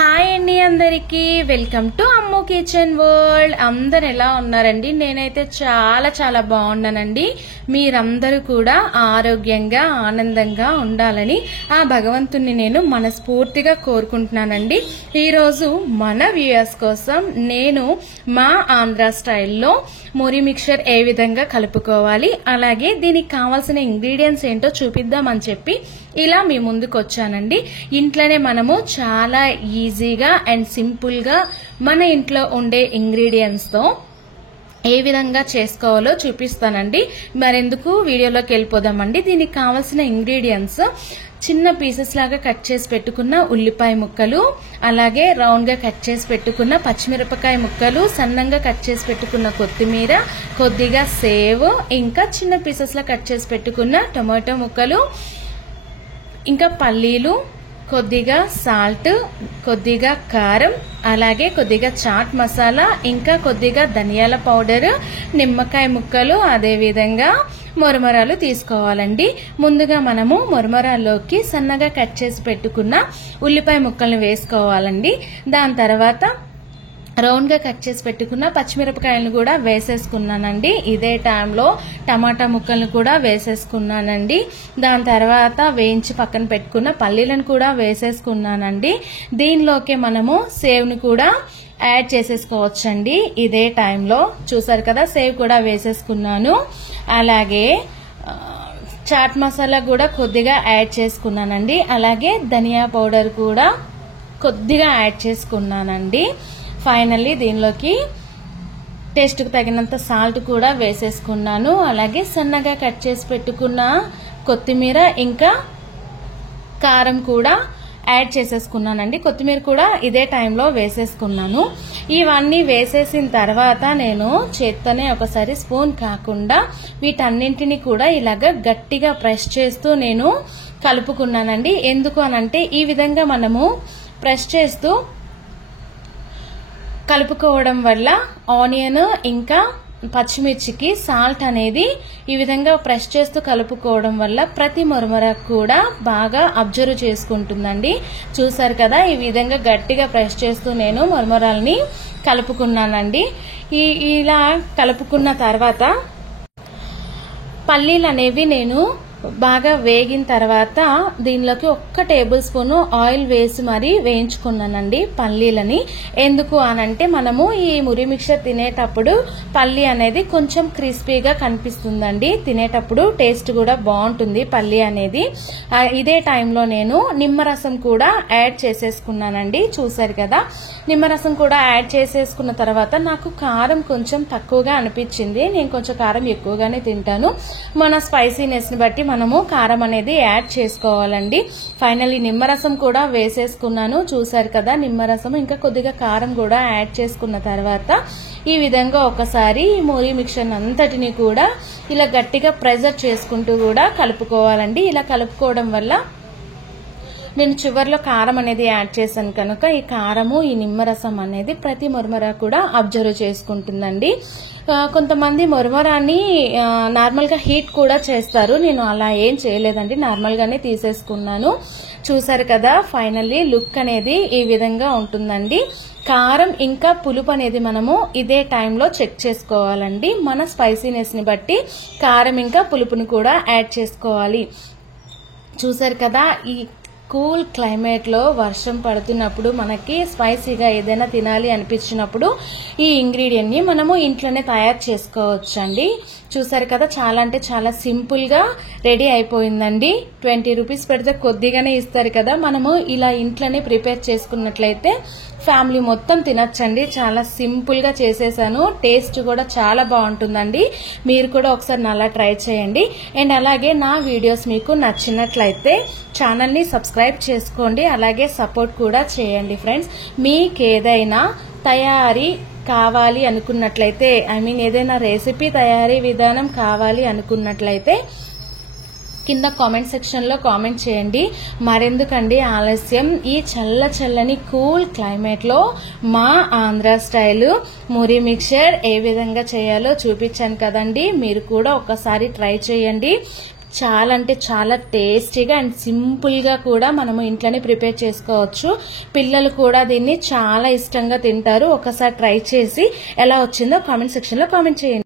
Hi అండి, అందరికీ welcome to Ammu kitchen world. అందరు ఎలా ఉన్నారండి? నేనైతే చాలా చాలా బాగున్నానండి. మీరందరూ కూడా ఆరోగ్యంగా ఆనందంగా ఉండాలని ఆ భగవంతుని నేను మనస్ఫూర్తిగా కోరుకుంటున్నానండి. ఈరోజు మన వ్యూయర్స్ కోసం నేను మా ఆంధ్ర స్టైల్లో మురి మిక్చర్ ఏ విధంగా కలుపుకోవాలి, అలాగే దీనికి కావాల్సిన ఇంగ్రీడియంట్స్ ఏంటో చూపిద్దామని చెప్పి ఇలా మీ ముందుకు వచ్చానండి. ఇంట్లోనే మనము చాలా ఈజీగా అండ్ సింపుల్గా మన ఇంట్లో ఉండే ఇంగ్రీడియంట్స్తో ఏ విధంగా చేసుకోవాలో చూపిస్తానండి. మరెందుకు వీడియోలోకి వెళ్ళిపోదామండి. దీనికి కావాల్సిన ఇంగ్రీడియంట్స్ చిన్న పీసెస్ లాగా కట్ చేసి పెట్టుకున్న ఉల్లిపాయ ముక్కలు, అలాగే రౌండ్ గా కట్ చేసి పెట్టుకున్న పచ్చిమిరపకాయ ముక్కలు, సన్నంగా కట్ చేసి పెట్టుకున్న కొత్తిమీర, కొద్దిగా సేవ్, ఇంకా చిన్న పీసెస్ లా కట్ చేసి పెట్టుకున్న టొమాటో ముక్కలు, ఇంకా పల్లీలు, కొద్దిగా సాల్ట్, కొద్దిగా కారం, అలాగే కొద్దిగా చాట్ మసాలా, ఇంకా కొద్దిగా ధనియాల పౌడర్, నిమ్మకాయ ముక్కలు, అదే విధంగా మొరమరాలు తీసుకోవాలండి. ముందుగా మనము మొరమరాల్లోకి సన్నగా కట్ చేసి పెట్టుకున్న ఉల్లిపాయ ముక్కల్ని వేసుకోవాలండి. దాని తర్వాత రౌండ్ గా కట్ చేసి పెట్టుకున్న పచ్చిమిరపకాయలను కూడా వేసేసుకున్నానండి. ఇదే టైంలో టమాటా ముక్కలను కూడా వేసేసుకున్నానండి. దాని తర్వాత వేయించి పక్కన పెట్టుకున్న పల్లీలను కూడా వేసేసుకున్నానండి. దీనిలోకి మనము సేవ్ను కూడా యాడ్ చేసేసుకోవచ్చండి. ఇదే టైంలో చూసారు కదా, సేవ్ కూడా వేసేసుకున్నాను. అలాగే చాట్ మసాలా కూడా కొద్దిగా యాడ్ చేసుకున్నానండి. అలాగే ధనియా పౌడర్ కూడా కొద్దిగా యాడ్ చేసుకున్నానండి. ఫైనల్లీ దీనిలోకి టేస్ట్కు తగినంత సాల్ట్ కూడా వేసేసుకున్నాను. అలాగే సన్నగా కట్ చేసి పెట్టుకున్న కొత్తిమీర, ఇంకా కారం కూడా యాడ్ చేసేసుకున్నానండి. కొత్తిమీర కూడా ఇదే టైంలో వేసేసుకున్నాను. ఇవన్నీ వేసేసిన తర్వాత నేను చేత్తోనే ఒకసారి స్పూన్ కాకుండా వీటన్నింటినీ కూడా ఇలాగ గట్టిగా ప్రెస్ చేస్తూ నేను కలుపుకున్నానండి. ఎందుకు అనంటే ఈ విధంగా మనము ప్రెస్ చేస్తూ కలుపుకోవడం వల్ల ఆనియన్ ఇంకా పచ్చిమిర్చికి సాల్ట్ అనేది ఈ విధంగా ప్రెస్ చేస్తూ కలుపుకోవడం వల్ల ప్రతి మొరమర కూడా బాగా అబ్జర్వ్ చేసుకుంటుందండి. చూసారు కదా, ఈ విధంగా గట్టిగా ప్రెస్ చేస్తూ నేను మొరమరాల్ని కలుపుకున్నానండి. ఇలా కలుపుకున్న తర్వాత పల్లీలు అనేవి నేను బాగా వేగిన తర్వాత దీనిలోకి 1 టేబుల్ స్పూన్ ఆయిల్ వేసి మరీ వేయించుకున్నానండి పల్లీలని. ఎందుకు అనంటే మనము ఈ మురి మిక్చర్ తినేటప్పుడు పల్లీ అనేది కొంచెం క్రిస్పీగా కనిపిస్తుందండి. తినేటప్పుడు టేస్ట్ కూడా బాగుంటుంది పల్లీ అనేది. ఇదే టైంలో నేను నిమ్మరసం కూడా యాడ్ చేసేసుకున్నానండి. చూసారు కదా, నిమ్మరసం కూడా యాడ్ చేసేసుకున్న తర్వాత నాకు కారం కొంచెం తక్కువగా అనిపించింది. నేను కొంచెం కారం ఎక్కువగానే తింటాను. మన స్పైసీనెస్ ని బట్టి మనము కారం అనేది యాడ్ చేసుకోవాలండి. ఫైనల్లీ నిమ్మరసం కూడా వేసేసుకున్నాను. చూసారు కదా, నిమ్మరసం ఇంకా కొద్దిగా కారం కూడా యాడ్ చేసుకున్న తర్వాత ఈ విధంగా ఒకసారి ఈ మురి మిక్చర్ అంతటిని కూడా ఇలా గట్టిగా ప్రెజర్ చేసుకుంటూ కూడా కలుపుకోవాలండి. ఇలా కలుపుకోవడం వల్ల నేను చివర్లో కారం అనేది యాడ్ చేశాను కనుక ఈ కారము, ఈ నిమ్మరసం అనేది ప్రతి మొరమర కూడా అబ్జర్వ్ చేసుకుంటుందండి. కొంతమంది మొరమరాన్ని నార్మల్ గా హీట్ కూడా చేస్తారు. నేను అలా ఏం చేయలేదండి, నార్మల్ గానే తీసేసుకున్నాను. చూసారు కదా, ఫైనల్లీ లుక్ అనేది ఈ విధంగా ఉంటుందండి. కారం ఇంకా పులుపు అనేది మనము ఇదే టైంలో చెక్ చేసుకోవాలండి. మన స్పైసీనెస్ ని బట్టి కారం ఇంకా పులుపుని కూడా యాడ్ చేసుకోవాలి. చూసారు కదా, ఈ కూల్ క్లైమేట్ లో వర్షం పడుతున్నప్పుడు మనకి స్పైసీగా ఏదైనా తినాలి అనిపించినప్పుడు ఈ ఇంగ్రీడియంట్ ని మనము ఇంట్లోనే తయారు చేసుకోవచ్చండి. చూసారు కదా, చాలా అంటే చాలా సింపుల్ గా రెడీ అయిపోయిందండి. 20 రూపీస్ పెడితే కొద్దిగానే ఇస్తారు కదా. మనము ఇలా ఇంట్లోనే ప్రిపేర్ చేసుకున్నట్లయితే ఫ్యామిలీ మొత్తం తినచ్చండి. చాలా సింపుల్ గా చేసేసాను. టేస్ట్ కూడా చాలా బాగుంటుందండి. మీరు కూడా ఒకసారి అలా ట్రై చేయండి. అండ్ అలాగే నా వీడియోస్ మీకు నచ్చినట్లయితే ఛానల్ ని సబ్స్క్రైబ్ చేసుకోండి. అలాగే సపోర్ట్ కూడా చేయండి ఫ్రెండ్స్. మీకేదైనా తయారీ కావాలి అనుకున్నట్లయితే, ఏదైనా రెసిపీ తయారీ విధానం కావాలి అనుకున్నట్లయితే కింద కామెంట్ సెక్షన్ లో కామెంట్ చేయండి. మరెందుకండి ఆలస్యం, ఈ చల్లని కూల్ క్లైమేట్ లో మా ఆంధ్ర స్టైల్ మురి మిక్చర్ ఏ విధంగా చేయాలో చూపించాను కదండి. మీరు కూడా ఒకసారి ట్రై చేయండి. చాలా అంటే చాలా టేస్టీగా అండ్ సింపుల్గా కూడా మనము ఇంట్లోనే ప్రిపేర్ చేసుకోవచ్చు. పిల్లలు కూడా దీన్ని చాలా ఇష్టంగా తింటారు. ఒకసారి ట్రై చేసి ఎలా వచ్చిందో కామెంట్ సెక్షన్లో కామెంట్ చేయండి.